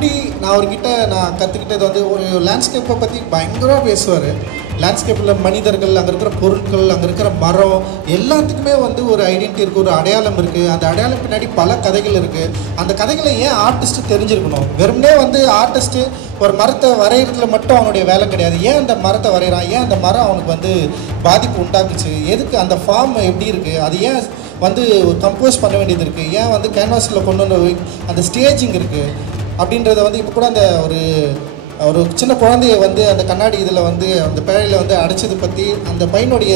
அப்படி நான் அவர்கிட்ட நான் கற்றுக்கிட்டது வந்து ஒரு லேண்ட்ஸ்கேப்பை பற்றி பயங்கரமாக பேசுவார். லேண்ட்ஸ்கேப்பில் மனிதர்கள், அங்கே இருக்கிற பொருட்கள், அங்கே இருக்கிற மரம் எல்லாத்துக்குமே வந்து ஒரு ஐடென்டிட்டி இருக்குது, ஒரு அடையாளம் இருக்குது. அந்த அடையாளம் பின்னாடி பல கதைகள் இருக்குது. அந்த கதைகளை ஏன் ஆர்டிஸ்ட்டு தெரிஞ்சிருக்கணும்? வெறுமனே வந்து ஆர்டிஸ்ட்டு ஒரு மரத்தை வரைகிறதுல மட்டும் அவனுடைய வேலை கிடையாது. ஏன் அந்த மரத்தை வரைகிறான்? ஏன் அந்த மரம் அவனுக்கு வந்து பாதிப்பு உண்டாக்குச்சு? எதுக்கு அந்த ஃபார்ம் எப்படி இருக்குது? அது ஏன் வந்து கம்போஸ் பண்ண வேண்டியது இருக்குது? ஏன் வந்து கேன்வாஸில் கொண்டு வந்து அந்த ஸ்டேஜிங் இருக்குது அப்படின்றத வந்து இப்போ கூட அந்த ஒரு சின்ன குழந்தைய வந்து அந்த கண்ணாடி இதில் வந்து அந்த பேழையில் வந்து அடைச்சதை பற்றி அந்த பையனுடைய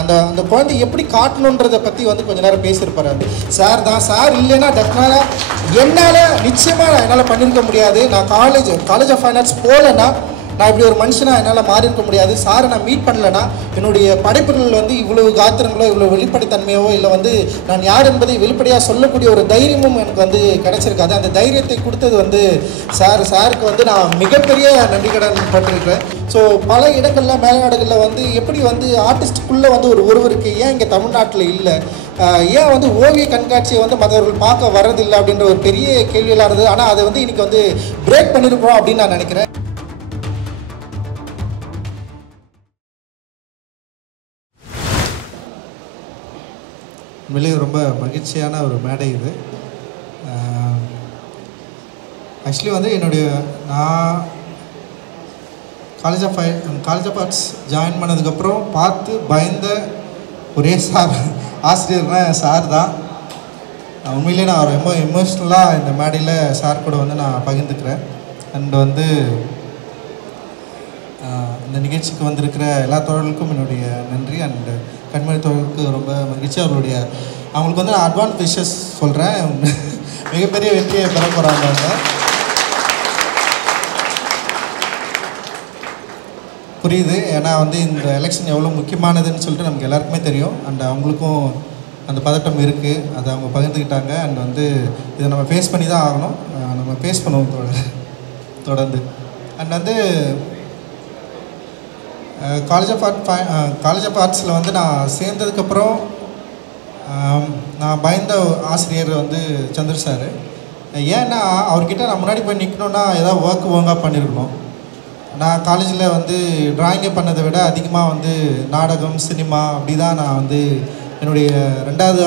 அந்த குழந்தை எப்படி காட்டணுன்றதை பற்றி வந்து கொஞ்சம் நேரம் பேசியிருப்பார். அது சார் தான். சார் இல்லைன்னா டெஃபினட்டாக என்னால் நிச்சயமாக என்னால் பண்ணியிருக்க முடியாது. நான் காலேஜ் ஆஃப் ஃபைன் ஆர்ட்ஸ் போகலன்னா நான் இப்படி ஒரு மனுஷனாக என்னால் மாறி இருக்க முடியாது. சாரை நான் மீட் பண்ணலைன்னா என்னுடைய படைப்புகள் வந்து இவ்வளவு காத்திரங்களோ இவ்வளோ வெளிப்படைத்தன்மையோ இல்லை வந்து நான் யார் என்பதை வெளிப்படையாக சொல்லக்கூடிய ஒரு தைரியமும் எனக்கு வந்து கிடச்சிருக்காது. அந்த தைரியத்தை கொடுத்தது வந்து சாருக்கு வந்து நான் மிகப்பெரிய நன்றி கடன் பட்டிருக்கிறேன். ஸோ பல இடங்களில் மேல்நாடுகளில் வந்து எப்படி வந்து ஆர்டிஸ்ட்டுக்குள்ளே வந்து ஒருவருக்கு ஏன் இங்கே தமிழ்நாட்டில் இல்லை, ஏன் வந்து ஓவிய கண்காட்சியை வந்து மற்றவர்கள் பார்க்க வர்றதில்லை அப்படின்ற ஒரு பெரிய கேள்வியெல்லாம் இருந்தது. ஆனால் அதை வந்து இன்றைக்கி வந்து பிரேக் பண்ணியிருக்கிறோம் அப்படின்னு நான் நினைக்கிறேன். உண்மையிலேயே ரொம்ப மகிழ்ச்சியான ஒரு மேடை இது. ஆக்சுவலி வந்து நான் காலேஜ் ஆஃப் ஆர்ட்ஸ் ஜாயின் பண்ணதுக்கப்புறம் பார்த்து பயந்த ஒரே ஆசிரியர்னா சார் தான். உண்மையிலேயே நான் ரொம்ப எமோஷ்னலாக இந்த மேடையில் சார் கூட வந்து நான் பகிர்ந்துக்கிறேன். அண்ட் வந்து இந்த நிகழ்ச்சிக்கு வந்திருக்கிற எல்லா தோழர்களுக்கும் என்னுடைய நன்றி. அண்ட் கண்மணி தோழர்களுக்கு ரொம்ப மகிழ்ச்சி. அவங்களுக்கு வந்து நான் அட்வான்ஸ் விஷஸ் சொல்கிறேன். மிகப்பெரிய வெற்றியை பெற போகிறாங்க. புரியுது, ஏன்னா வந்து இந்த எலெக்ஷன் எவ்வளோ முக்கியமானதுன்னு சொல்லிட்டு நமக்கு எல்லாருக்குமே தெரியும். அண்ட் அவங்களுக்கும் அந்த பதட்டம் இருக்குது, அதை அவங்க பகிர்ந்துக்கிட்டாங்க. அண்ட் வந்து இதை நம்ம ஃபேஸ் பண்ணி தான் ஆகணும். நம்ம ஃபேஸ் பண்ணுவோம் தொடர்ந்து. அண்ட் வந்து காலேஜ் ஆஃப் ஆர்ட்ஸில் வந்து நான் சேர்ந்ததுக்கப்புறம் நான் பயந்த ஆசிரியர் வந்து சந்திர சார். ஏன்னா அவர்கிட்ட நான் முன்னாடி போய் நிற்கணுன்னா ஏதாவது ஒர்க் ஒழுங்காக பண்ணியிருக்கணும். நான் காலேஜில் வந்து ட்ராயிங்கை பண்ணதை விட அதிகமாக வந்து நாடகம், சினிமா அப்படி தான் நான் வந்து என்னுடைய 2வது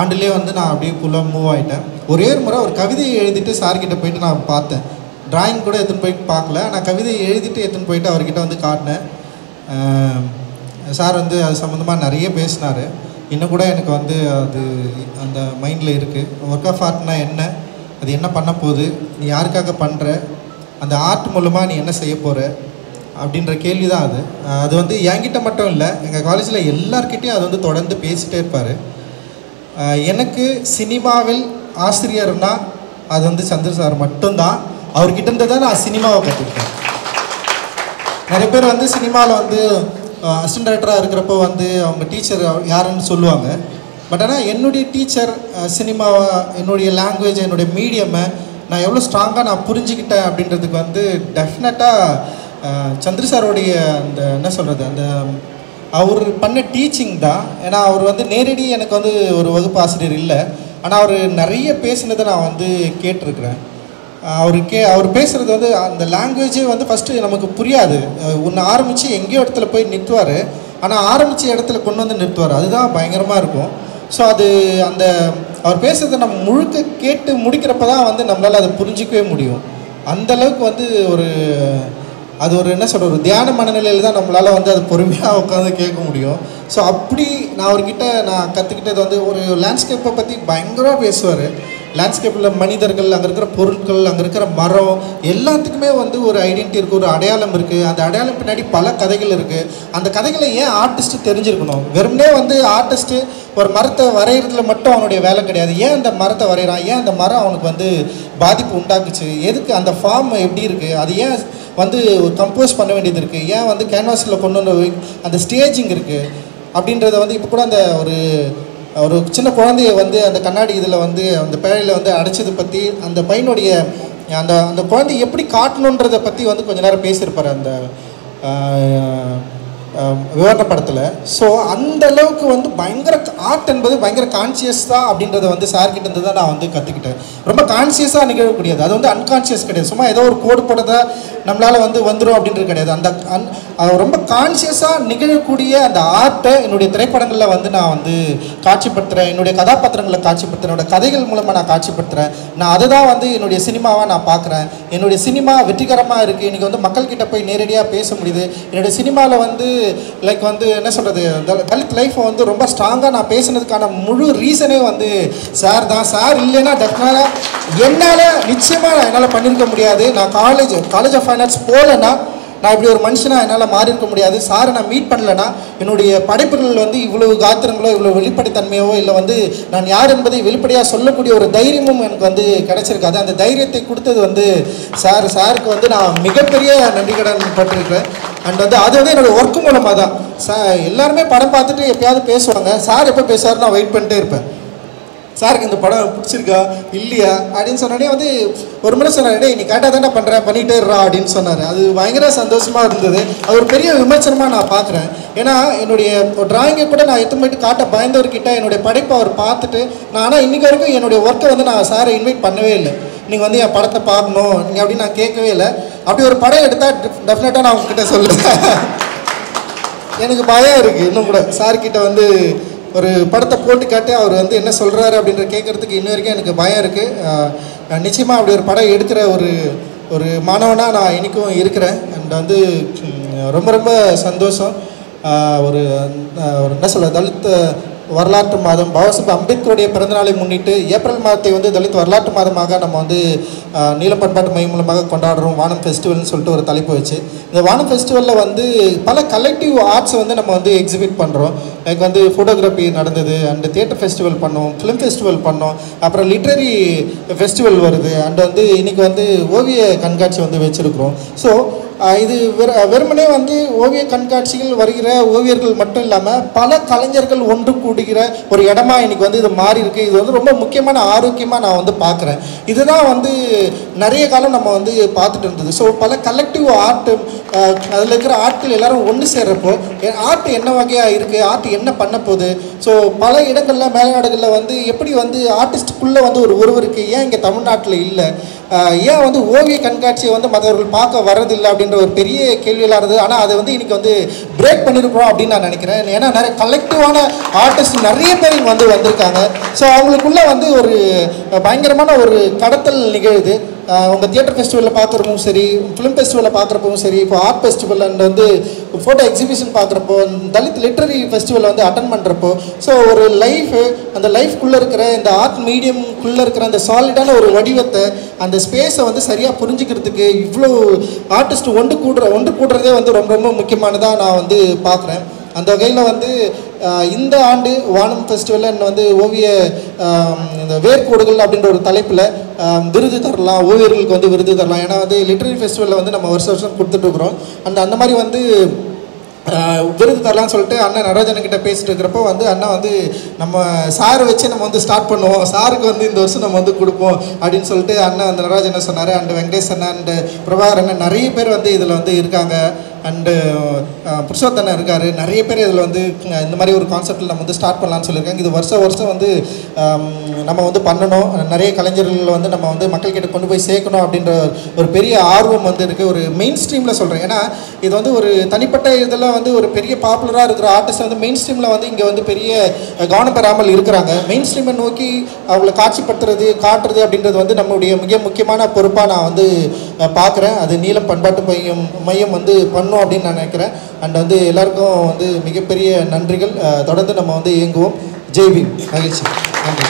ஆண்டுலேயே வந்து நான் அப்படியே ஃபுல்லாக மூவ் ஆகிட்டேன். ஒரே ஒரு முறை ஒரு கவிதையை எழுதிட்டு சார்கிட்ட போயிட்டு நான் பார்த்தேன். ட்ராயிங் கூட எடுத்துன்னு போயிட்டு பார்க்கல, நான் கவிதையை எழுதிட்டு எடுத்துன்னு போயிட்டு அவர்கிட்ட வந்து காட்டினேன். சார் வந்து அது சம்மந்தமாக நிறைய பேசினார். இன்னும் கூட எனக்கு வந்து அது அந்த மைண்டில் இருக்குது. ஒர்க் ஆஃப் ஆர்ட்னா என்ன, அது என்ன பண்ண போகுது, நீ யாருக்காக பண்ணுற, அந்த ஆர்ட் மூலமாக நீ என்ன செய்ய போகிற அப்படின்ற கேள்வி தான் அது. அது வந்து என்கிட்ட மட்டும் இல்லை, எங்கள் காலேஜில் எல்லார்கிட்டையும் அது வந்து தொடர்ந்து பேசிகிட்டே இருப்பார். எனக்கு சினிமாவில் ஆசிரியர்னால் அது வந்து சந்திர சார் மட்டும்தான். அவர்கிட்ட இருந்து தான் நான் சினிமாவை கற்றுக்கிட்டேன். நிறைய பேர் வந்து சினிமாவில் வந்து அசிஸ்டன்ட் டைரக்டராக இருக்கிறப்போ வந்து அவங்க டீச்சர் யாருன்னு சொல்லுவாங்க. பட் ஆனால் என்னுடைய டீச்சர் சினிமாவை, என்னுடைய லாங்குவேஜ், என்னுடைய மீடியமை நான் எவ்வளோ ஸ்ட்ராங்காக நான் புரிஞ்சுக்கிட்டேன் அப்படின்றதுக்கு வந்து டெஃபினட்டாக சந்திர சாரோடைய அந்த என்ன சொல்கிறது, அந்த அவர் பண்ண டீச்சிங் தான். ஏன்னா அவர் வந்து நேரடி எனக்கு வந்து ஒரு வகுப்பு ஆசிரியர் இல்லை, ஆனால் அவர் நிறைய பேசினதை நான் வந்து கேட்டிருக்கிறேன். அவர் பேசுகிறது வந்து அந்த லாங்குவேஜே வந்து ஃபஸ்ட்டு நமக்கு புரியாது. ஒன்று ஆரம்பித்து எங்கேயோ இடத்துல போய் நிறுத்துவார், ஆனால் ஆரம்பித்த இடத்துல கொண்டு வந்து நிறுத்துவார். அதுதான் பயங்கரமாக இருக்கும். ஸோ அவர் பேசுகிறத நம்ம முழுக்க கேட்டு முடிக்கிறப்ப தான் வந்து நம்மளால் அதை புரிஞ்சிக்கவே முடியும். அந்தளவுக்கு வந்து அது ஒரு என்ன சொல்கிற ஒரு தியான மனநிலையில் தான் நம்மளால் வந்து அது பொறுமையாக உட்காந்து கேட்க முடியும். ஸோ அப்படி நான் அவர்கிட்ட நான் கற்றுக்கிட்டது வந்து ஒரு லேண்ட்ஸ்கேப்பை பற்றி பயங்கரமாக பேசுவார். லேண்ட்ஸ்கேப்பில் மனிதர்கள், அங்கே இருக்கிற பொருட்கள், அங்கே இருக்கிற மரம் எல்லாத்துக்குமே வந்து ஒரு ஐடென்டிட்டி இருக்குது, ஒரு அடையாளம் இருக்குது. அந்த அடையாளம் பின்னாடி பல கதைகள் இருக்குது. அந்த கதைகளை ஏன் ஆர்டிஸ்ட்டு தெரிஞ்சிருக்கணும்? வெறுமனே வந்து ஆர்டிஸ்ட்டு ஒரு மரத்தை வரைகிறதுல மட்டும் அவனுடைய வேலை கிடையாது. ஏன் அந்த மரத்தை வரைகிறான்? ஏன் அந்த மரம் அவனுக்கு வந்து பாதிப்பு உண்டாக்குச்சு? எதுக்கு அந்த ஃபார்ம் எப்படி இருக்குது? அது ஏன் வந்து கம்போஸ் பண்ண வேண்டியது இருக்குது? ஏன் வந்து கேன்வாஸில் கொண்டு வந்து அந்த ஸ்டேஜிங் இருக்குது அப்படின்றத வந்து இப்போ கூட அந்த ஒரு சின்ன குழந்தைய வந்து அந்த கண்ணாடி இதில் வந்து அந்த பேழையில் வந்து அடைச்சதை பற்றி அந்த பையனுடைய அந்த குழந்தைய எப்படி காட்டணுன்றதை பற்றி வந்து கொஞ்சம் நேரம் பேசியிருப்பார். அந்த விவரண படத்தில். ஸோ அந்த அளவுக்கு வந்து பயங்கர ஆர்ட் என்பது பயங்கர கான்சியஸ் தான் அப்படின்றத வந்து சார்கிட்ட இருந்து தான் நான் வந்து கற்றுக்கிட்டேன். ரொம்ப கான்சியஸாக நிகழக்கூடியது, அது வந்து அன்கான்சியஸ் கிடையாது. சும்மா ஏதோ ஒரு கோடு போட்டதா நம்மளால் வந்து வந்துடும் அப்படின்றது கிடையாது. அந்த ரொம்ப கான்சியஸாக நிகழக்கூடிய அந்த ஆர்ட்டை என்னுடைய திரைப்படங்களில் வந்து நான் வந்து காட்சிப்படுத்துகிறேன், என்னுடைய கதாபாத்திரங்களை காட்சிப்படுத்துகிறேன், என்னோடய கதைகள் மூலமாக நான் காட்சிப்படுத்துகிறேன். நான் அதை தான் வந்து என்னுடைய சினிமாவாக நான் பார்க்குறேன். என்னுடைய சினிமா வெற்றிகரமாக இருக்குது, இன்றைக்கி வந்து மக்கள்கிட்ட போய் நேரடியாக பேச முடியுது. என்னுடைய சினிமாவில் வந்து லைக் வந்து என்ன சொல்கிறது, தலித் லைஃப்பை வந்து ரொம்ப ஸ்ட்ராங்காக நான் பேசுனதுக்கான முழு ரீசனே வந்து சார் தான். சார் இல்லைன்னா டெஃபினட்டாக என்னால் நிச்சயமாக என்னால் பண்ணியிருக்க முடியாது. நான் காலேஜ் ஆஃப் ஃபைன் ஆர்ட்ஸ் போகலைன்னா நான் இப்படி ஒரு மனுஷனாக என்னால் மாறி இருக்க முடியாது. சாரை நான் மீட் பண்ணலைன்னா என்னுடைய படைப்புகள் வந்து இவ்வளவு காத்திரங்களோ இவ்வளோ வெளிப்படைத்தன்மையோ இல்லை வந்து நான் யார் என்பதை வெளிப்படையாக சொல்லக்கூடிய ஒரு தைரியமும் எனக்கு வந்து கிடச்சிருக்காது. அந்த தைரியத்தை கொடுத்தது வந்து சாருக்கு வந்து நான் மிகப்பெரிய நன்றி கடன் பட்டிருக்கிறேன். அண்ட் வந்து அது வந்து என்னோடய ஒர்க்கு மூலமாக தான். எல்லாருமே படம் பார்த்துட்டு எப்பயாவது பேசுவாங்க, சார் எப்போ பேசுவார் நான் வெயிட் பண்ணிட்டே இருப்பேன். சாருக்கு இந்த படம் பிடிச்சிருக்கா இல்லையா அப்படின்னு சொன்னோடனே வந்து ஒரு முறை சொன்னார், நீ கரெக்டாக தானே பண்ணுறேன் பண்ணிகிட்டே இருறா அப்படின்னு சொன்னார். அது பயங்கர சந்தோஷமாக இருந்தது. அது ஒரு பெரிய விமர்சனமாக நான் பார்க்குறேன். ஏன்னா என்னுடைய டிராயிங்கை கூட நான் எடுத்து போயிட்டு காட்ட பயந்தவர்கிட்ட என்னுடைய படைப்பை அவர் பார்த்துட்டு நான் ஆனால் இன்றைக்கி வரைக்கும் என்னுடைய ஒர்க்கை வந்து நான் சாரை இன்வைட் பண்ணவே இல்லை. நீங்கள் வந்து என் படத்தை பார்க்கணும் நீங்கள் அப்படின்னு நான் கேட்கவே இல்லை. அப்படி ஒரு படம் எடுத்தால் டெஃபினட்டாக நான் உங்ககிட்ட சொல்லுவேன். எனக்கு பயம் இருக்குது இன்னும் கூட சார்கிட்ட வந்து ஒரு படத்தை போட்டு காட்டி அவர் வந்து என்ன சொல்கிறாரு அப்படின்ற கேட்குறதுக்கு இன்ன வரைக்கும் எனக்கு பயம் இருக்குது. நிச்சயமாக அப்படி ஒரு படம் எடுக்கிற ஒரு மாணவனாக நான் இன்றைக்கும் இருக்கிறேன். அண்ட் வந்து ரொம்ப ரொம்ப சந்தோஷம். ஒரு என்ன சொல்ல, தலித் வரலாற்று மாதம் பாபாசாஹேப் அம்பேத்கருடைய பிறந்தநாளை முன்னிட்டு ஏப்ரல் மாதத்தை வந்து தலித் வரலாற்று மாதமாக நம்ம வந்து நீலம் பண்பாட்டு மையம் மூலமாக கொண்டாடுறோம். வானம் ஃபெஸ்டிவல்னு சொல்லிட்டு ஒரு தலைப்பு வச்சு இந்த வானம் ஃபெஸ்டிவலில் வந்து பல கலெக்டிவ் ஆர்ட்ஸை வந்து நம்ம வந்து எக்ஸிபிட் பண்ணுறோம். லைக் வந்து ஃபோட்டோகிராஃபி நடந்தது, அண்டு தியேட்டர் ஃபெஸ்டிவல் பண்ணோம், ஃபிலிம் ஃபெஸ்டிவல் பண்ணோம், அப்புறம் லிட்ரரி ஃபெஸ்டிவல் வருது, அண்டு வந்து இன்றைக்கி வந்து ஓவிய கண்காட்சி வந்து வச்சுருக்கிறோம். ஸோ இது வெறுமனே வந்து ஓவிய கண்காட்சிகள் வருகிற ஓவியர்கள் மட்டும் இல்லாமல் பல கலைஞர்கள் ஒன்று கூடுகிற ஒரு இடமா இன்றைக்கி வந்து இது மாறி இருக்குது. இது வந்து ரொம்ப முக்கியமான ஆரோக்கியமாக நான் வந்து பார்க்குறேன். இதுதான் வந்து நிறைய காலம் நம்ம வந்து பார்த்துட்டு இருந்தது. ஸோ பல கலெக்டிவ் ஆர்ட்டு, அதில் இருக்கிற ஆட்கள் எல்லாரும் ஒன்று சேர்றப்போ ஆர்ட் என்ன வகையாக இருக்குது, ஆர்ட் என்ன பண்ண போகுது. ஸோ பல இடங்களில் மேல்நாடுகளில் வந்து எப்படி வந்து ஆர்டிஸ்டுக்குள்ளே வந்து ஒருவருக்கு ஏன் இங்கே தமிழ்நாட்டில் இல்லை, ஏன் வந்து ஓவிய கண்காட்சியை வந்து மற்றவர்கள் பார்க்க வர்றதில்லை அப்படின்ற ஒரு பெரிய கேள்வியெல்லாம் இருந்தது. ஆனால் அதை வந்து இன்றைக்கி வந்து பிரேக் பண்ணியிருக்கிறோம் அப்படின்னு நான் நினைக்கிறேன். ஏன்னா நிறைய கலெக்டிவான ஆர்டிஸ்ட் நிறைய பேர் இங்கே வந்திருக்காங்க. ஸோ அவங்களுக்குள்ளே வந்து ஒரு பயங்கரமான ஒரு கடத்தல் நிகழுது. உங்கள் தியேட்டர் ஃபெஸ்டிவலில் பார்க்குறப்பவும் சரி, ஃபிலிம் ஃபெஸ்டிவலில் பார்க்குறப்பவும் சரி, இப்போ ஆர்ட் ஃபெஸ்டிவல் அண்ட் வந்து ஃபோட்டோ எக்ஸிபிஷன் பார்க்குறப்போ, தலித் லிட்ரரி ஃபெஸ்டிவலை வந்து அட்டன் பண்ணுறப்போ, ஸோ ஒரு லைஃபு, அந்த லைஃப்குள்ளே இருக்கிற இந்த ஆர்ட் மீடியம்குள்ளே இருக்கிற அந்த சாலிடான ஒரு வடிவத்தை, அந்த ஸ்பேஸை வந்து சரியாக புரிஞ்சுக்கிறதுக்கு இவ்வளோ ஆர்டிஸ்ட் ஒன்று கூடுறதே வந்து ரொம்ப ரொம்ப முக்கியமானதாக நான் வந்து பார்க்குறேன். அந்த வகையில் வந்து இந்த ஆண்டு வானம் ஃபெஸ்டிவலில் வந்து ஓவிய இந்த வேர்க்கோடுகள் அப்படின்ற ஒரு தலைப்பில் விருது தரலாம், ஓவியர்களுக்கு வந்து விருது தரலாம். ஏன்னா வந்து லிட்ரரி ஃபெஸ்டிவலில் வந்து நம்ம வருஷம் கொடுத்துட்ருக்குறோம். அந்த மாதிரி வந்து விருது தரலான்னு சொல்லிட்டு அண்ணன் நடராஜன்கிட்ட பேசிட்டு இருக்கிறப்போ வந்து அண்ணா வந்து நம்ம சாரை வச்சு நம்ம வந்து ஸ்டார்ட் பண்ணுவோம், சாருக்கு வந்து இந்த வருஷம் நம்ம வந்து கொடுப்போம் அப்படின்னு சொல்லிட்டு அண்ணன் அந்த நடராஜன் சொன்னார். And Venkatesh Anna and Prabhakar அண்ணன் நிறைய பேர் வந்து இதில் வந்து இருக்காங்க. அண்டு புருஷோத்தண்ணன் இருக்கார். நிறைய பேர் இதில் வந்து இந்த மாதிரி ஒரு கான்செப்டில் நம்ம வந்து ஸ்டார்ட் பண்ணலான்னு சொல்லியிருக்காங்க. இது வருஷம் வந்து நம்ம வந்து பண்ணணும். நிறைய கலைஞர்கள் வந்து நம்ம வந்து மக்கள்கிட்ட கொண்டு போய் சேர்க்கணும் அப்படின்ற ஒரு பெரிய ஆர்வம் வந்து இருக்குது. ஒரு மெயின் ஸ்ட்ரீமில் சொல்கிறேன். ஏன்னா இது வந்து ஒரு தனிப்பட்ட இதில் வந்து ஒரு பெரிய பாப்புலராக இருக்கிற ஆர்டிஸ்ட் வந்து மெயின் ஸ்ட்ரீமில் வந்து இங்கே வந்து பெரிய கவனம் பெறாமல் இருக்கிறாங்க. மெயின் ஸ்ட்ரீமை நோக்கி அவங்கள காட்டுறது அப்படின்றது வந்து நம்மளுடைய மிக முக்கியமான பொறுப்பாக நான் வந்து பார்க்குறேன். அது நீலம் பண்பாட்டு மையம் வந்து பண்ணும் அப்படின்னு நான் நினைக்கிறேன். அண்ட் வந்து எல்லாருக்கும் வந்து மிகப்பெரிய நன்றிகள். தொடர்ந்து நம்ம வந்து இயங்குவோம். ஜெய் பீம். மகிழ்ச்சி. நன்றி.